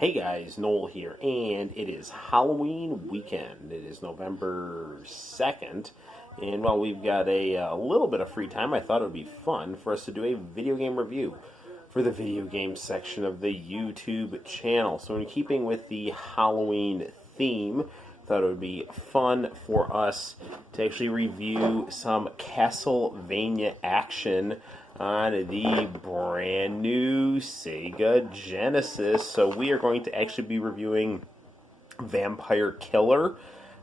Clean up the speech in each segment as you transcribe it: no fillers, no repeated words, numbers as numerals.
Hey guys, Noel here, and it is Halloween weekend. It is November 2nd, and while we've got a little bit of free time, I thought it would be fun for us to do a video game review for the video game section of the YouTube channel. So in keeping with the Halloween theme, I thought it would be fun for us to actually review some Castlevania action on the brand new Sega Genesis. So we are going to actually be reviewing Vampire Killer,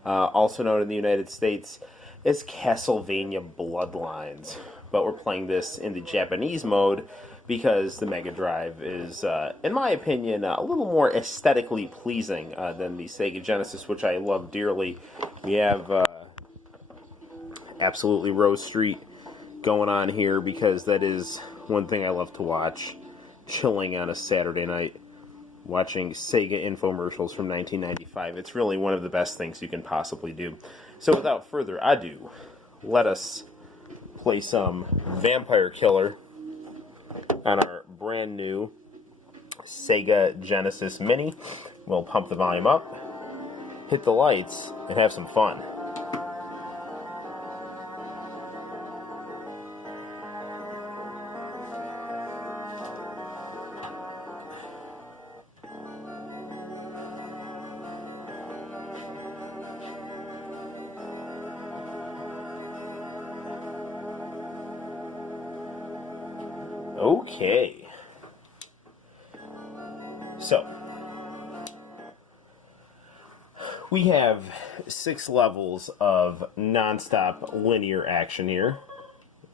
also known in the United States as Castlevania Bloodlines. But we're playing this in the Japanese mode because the Mega Drive is, in my opinion, a little more aesthetically pleasing than the Sega Genesis, which I love dearly. We have absolutely Rose Street going on here because that is one thing I love to watch. Chilling on a Saturday night, watching Sega infomercials from 1995. It's really one of the best things you can possibly do. So without further ado, let us play some Vampire Killer on our brand new Sega Genesis Mini. We'll pump the volume up, hit the lights, and have some fun. Okay, so we have 6 levels of non-stop linear action here.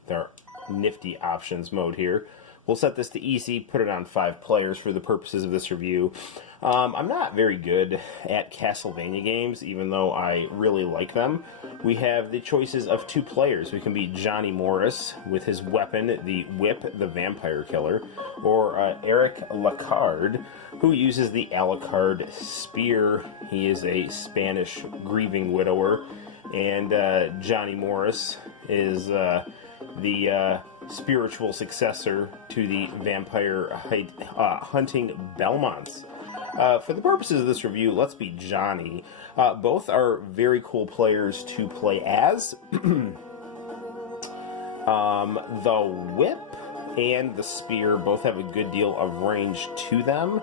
There are nifty options mode here. We'll set this to easy, put it on 5 players for the purposes of this review. I'm not very good at Castlevania games, even though I really like them. We have the choices of 2 players. We can be Johnny Morris with his weapon, the Whip, the Vampire Killer, or Eric Lacard, who uses the Alucard Spear. He is a Spanish grieving widower, and Johnny Morris is the spiritual successor to the vampire hunting Belmonts. For the purposes of this review, let's be Johnny. Both are very cool players to play as. The Whip and the Spear both have a good deal of range to them.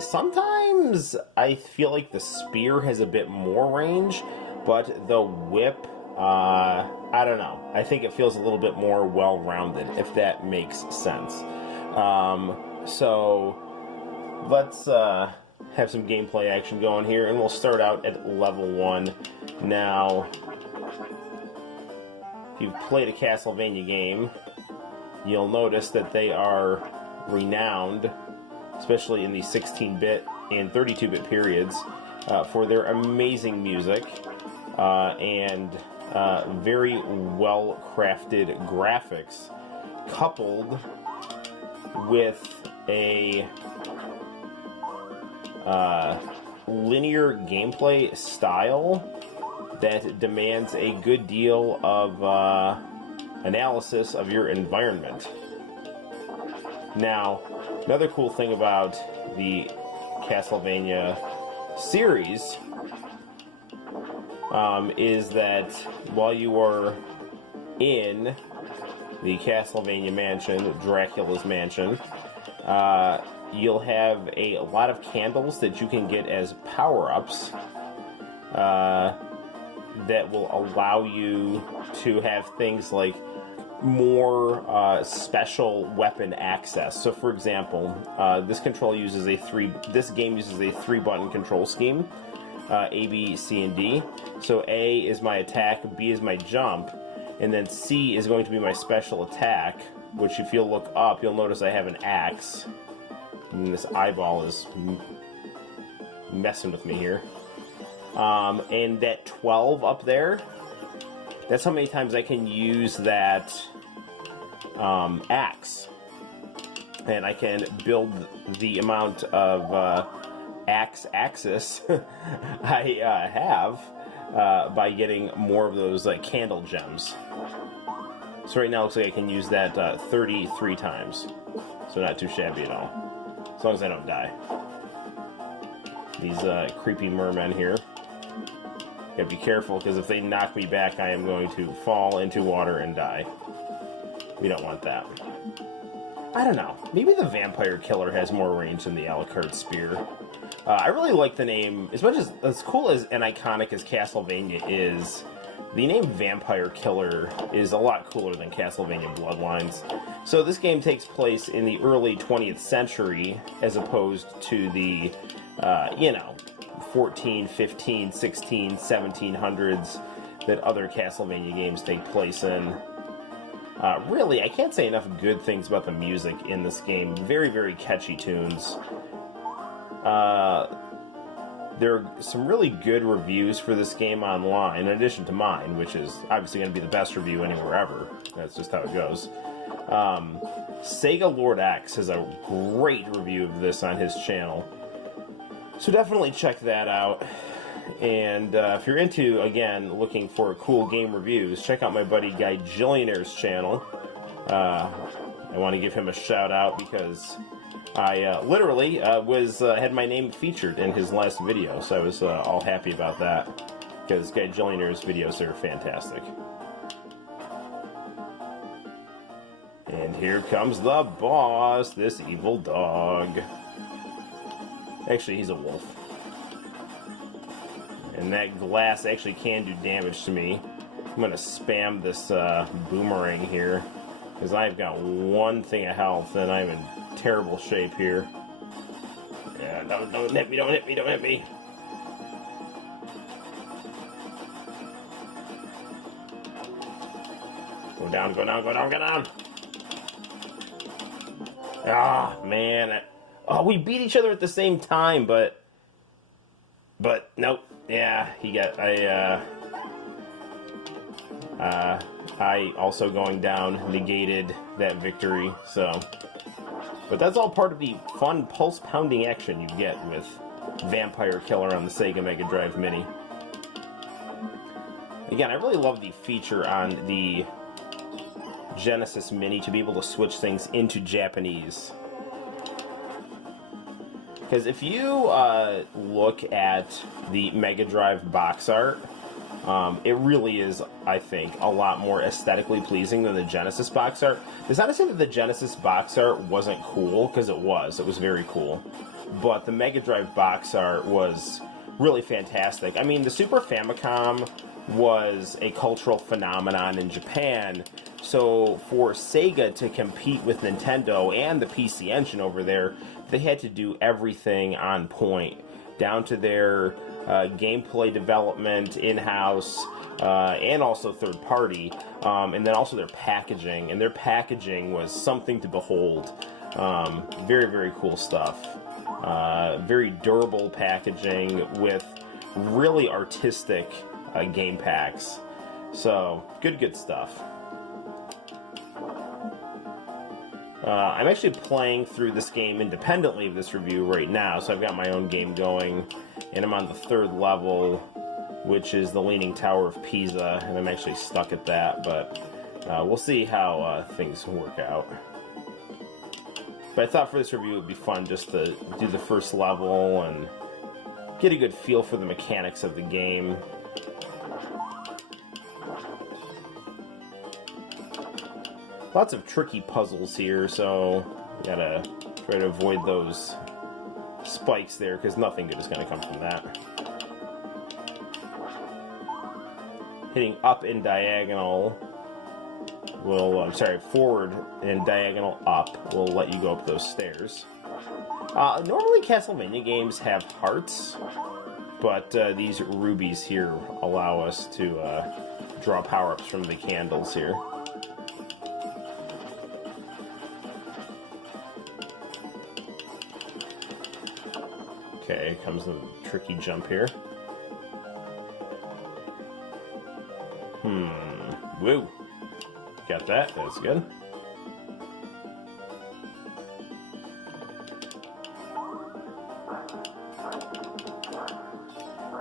Sometimes I feel like the Spear has a bit more range, but the Whip, I don't know. I think it feels a little bit more well-rounded, if that makes sense. So let's have some gameplay action going here, and we'll start out at level 1. Now, if you've played a Castlevania game, you'll notice that they are renowned, especially in the 16-bit and 32-bit periods, for their amazing music and very well-crafted graphics, coupled with a linear gameplay style that demands a good deal of analysis of your environment. Now, another cool thing about the Castlevania series is that while you are in the Castlevania mansion, Dracula's mansion, you'll have a lot of candles that you can get as power-ups that will allow you to have things like more special weapon access. So, for example, this game uses a 3-button control scheme. A, B, C, and D. So A is my attack, B is my jump, and then C is going to be my special attack, which if you'll look up, you'll notice I have an axe. And this eyeball is messing with me here. And that 12 up there, that's how many times I can use that axe. And I can build the amount of axis I have by getting more of those candle gems. So right now it looks like I can use that 33 times. So not too shabby at all. As long as I don't die. these creepy mermen here. Gotta be careful, because if they knock me back, I am going to fall into water and die. We don't want that. I don't know. Maybe the Vampire Killer has more range than the Alucard Spear. I really like the name. As much as cool as and iconic as Castlevania is, the name Vampire Killer is a lot cooler than Castlevania Bloodlines. So this game takes place in the early 20th century, as opposed to the, 14, 15, 16, 1700s that other Castlevania games take place in. Really, I can't say enough good things about the music in this game. Very, very catchy tunes. There are some really good reviews for this game online, in addition to mine, which is obviously going to be the best review anywhere ever. That's just how it goes. Sega Lord X has a great review of this on his channel. So definitely check that out. And if you're into, again, looking for cool game reviews, check out my buddy Guy Gillionaire's channel. I want to give him a shout out because I literally had my name featured in his last video, so I was all happy about that, because Guy Gillionaire's videos are fantastic. And here comes the boss, this evil dog. Actually, he's a wolf. And that glass actually can do damage to me. I'm going to spam this boomerang here, because I've got one thing of health, and I'm in terrible shape here. Yeah, don't hit me, don't hit me, don't hit me. Go down, go down, go down, go down. Ah, man. Oh, we beat each other at the same time, but nope. Yeah, he got, I also going down negated that victory, so. But that's all part of the fun pulse-pounding action you get with Vampire Killer on the Sega Mega Drive Mini. Again, I really love the feature on the Genesis Mini to be able to switch things into Japanese. Because if you look at the Mega Drive box art, it really is, I think, a lot more aesthetically pleasing than the Genesis box art. It's not to say that the Genesis box art wasn't cool, because it was very cool. But the Mega Drive box art was really fantastic. I mean, the Super Famicom was a cultural phenomenon in Japan, so for Sega to compete with Nintendo and the PC Engine over there, they had to do everything on point, down to their gameplay development in-house, and also third-party, and then also their packaging. And their packaging was something to behold. Very, very cool stuff. Very durable packaging with really artistic game packs. So, good stuff. I'm actually playing through this game independently of this review right now, so I've got my own game going, and I'm on the 3rd level, which is the Leaning Tower of Pisa, and I'm actually stuck at that, but we'll see how things work out. But I thought for this review it would be fun just to do the first level and get a good feel for the mechanics of the game. Lots of tricky puzzles here, so you gotta try to avoid those spikes there, because nothing good is gonna come from that. Hitting up and diagonal will, forward and diagonal up will let you go up those stairs. Normally Castlevania games have hearts, but these rubies here allow us to draw power-ups from the candles here. Okay, comes the tricky jump here. Woo. Got that, that's good.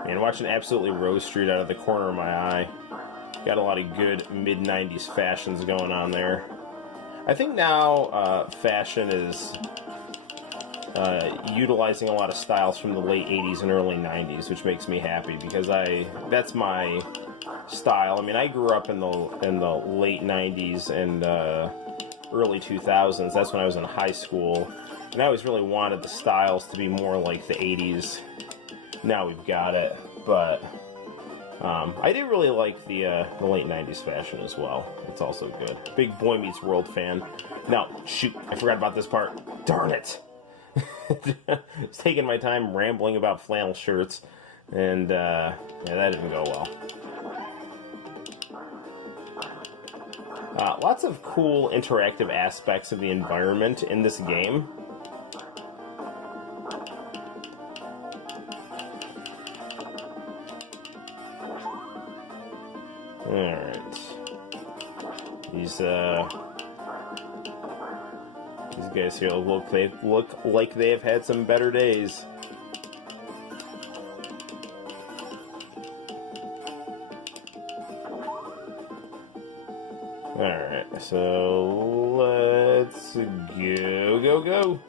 And watching absolutely Rose Street out of the corner of my eye. Got a lot of good mid-90s fashions going on there. I think now fashion is utilizing a lot of styles from the late 80s and early 90s, which makes me happy because that's my style. I mean, I grew up in the late 90s and early 2000s. That's when I was in high school, and I always really wanted the styles to be more like the 80s. Now we've got it, but I do really like the late 90s fashion as well. It's also good. Big Boy Meets World fan. Now, shoot, I forgot about this part. Darn it! I was taking my time rambling about flannel shirts, and yeah, that didn't go well. Lots of cool interactive aspects of the environment in this game. Alright. These guys here look like they have had some better days. Alright, so let's go.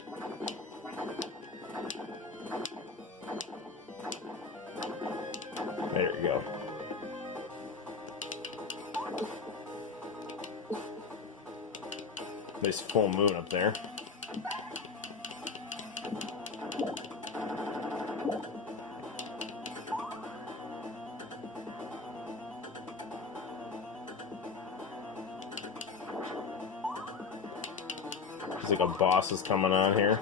There we go. Nice full moon up there. Looks like a boss is coming on here.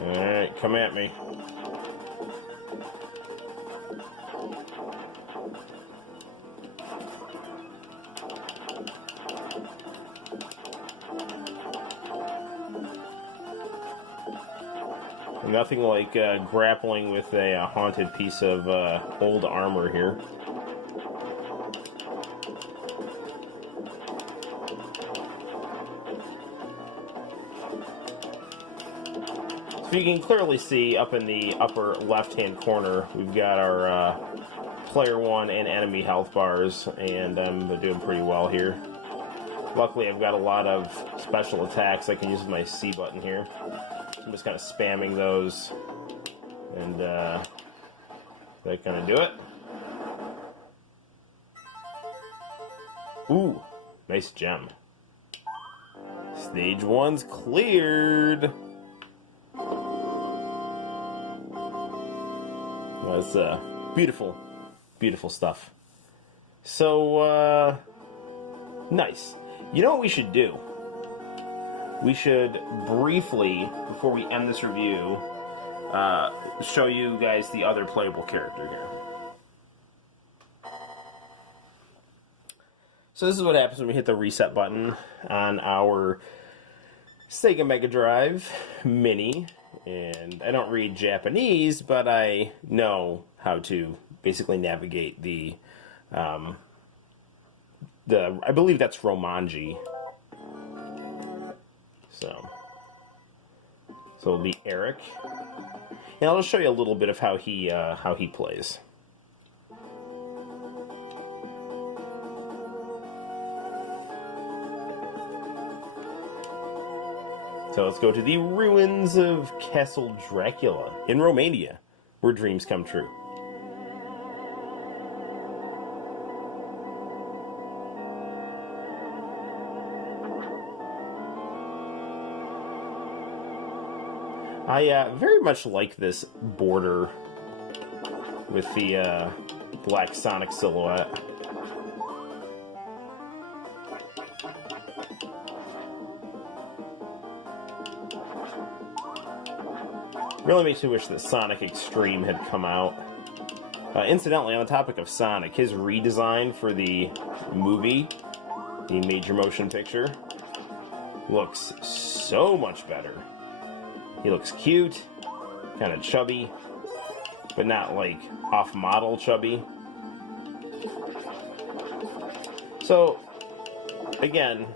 Alright, come at me. Nothing like grappling with a haunted piece of old armor here. So you can clearly see up in the upper left-hand corner, we've got our player 1 and enemy health bars, and I'm doing pretty well here. Luckily, I've got a lot of special attacks I can use with my C button here. I'm just kind of spamming those, and that kind of do it. Ooh, nice gem. Stage 1's cleared. That's beautiful, beautiful stuff. So, nice. You know what we should do? We should briefly, before we end this review, show you guys the other playable character here. So this is what happens when we hit the reset button on our Sega Mega Drive Mini. And I don't read Japanese, but I know how to basically navigate the I believe that's Romanji. So it'll be Eric, and I'll just show you a little bit of how he plays. So let's go to the ruins of Castle Dracula in Romania, where dreams come true. I very much like this border with the black Sonic silhouette. Really makes me wish that Sonic Extreme had come out. Incidentally, on the topic of Sonic, his redesign for the movie, the major motion picture, looks so much better. He looks cute, kind of chubby, but not like off-model chubby. So, again,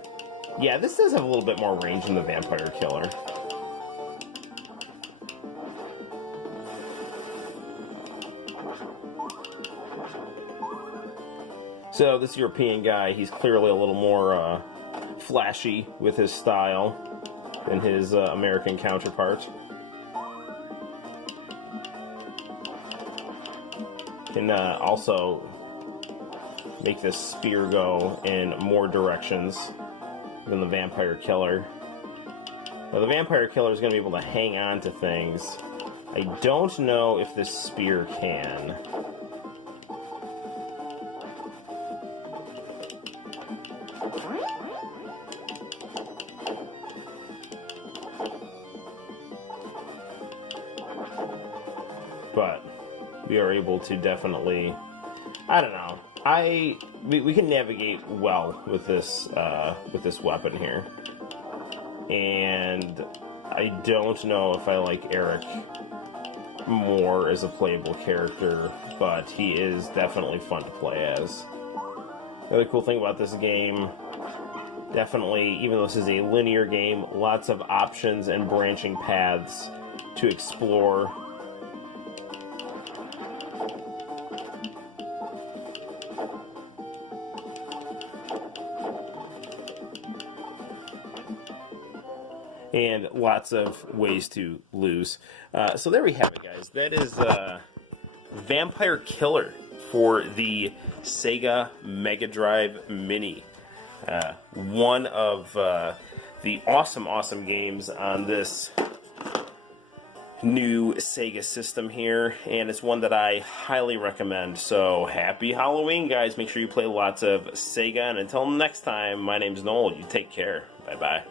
yeah, this does have a little bit more range than the Vampire Killer. So this European guy, he's clearly a little more flashy with his style than his American counterpart. Can also make this spear go in more directions than the vampire killer. Now the vampire killer is going to be able to hang on to things. I don't know if this spear can. But we are able to definitely, I don't know. We can navigate well with this weapon here, and I don't know if I like Eric more as a playable character, but he is definitely fun to play as. The other cool thing about this game, definitely, even though this is a linear game, lots of options and branching paths to explore. And lots of ways to lose. So there we have it, guys. That is Vampire Killer for the Sega Mega Drive Mini. One of the awesome games on this new Sega system here, and it's one that I highly recommend. So happy Halloween, guys. Make sure you play lots of Sega, and until next time, my name's Noel. You take care. Bye-bye.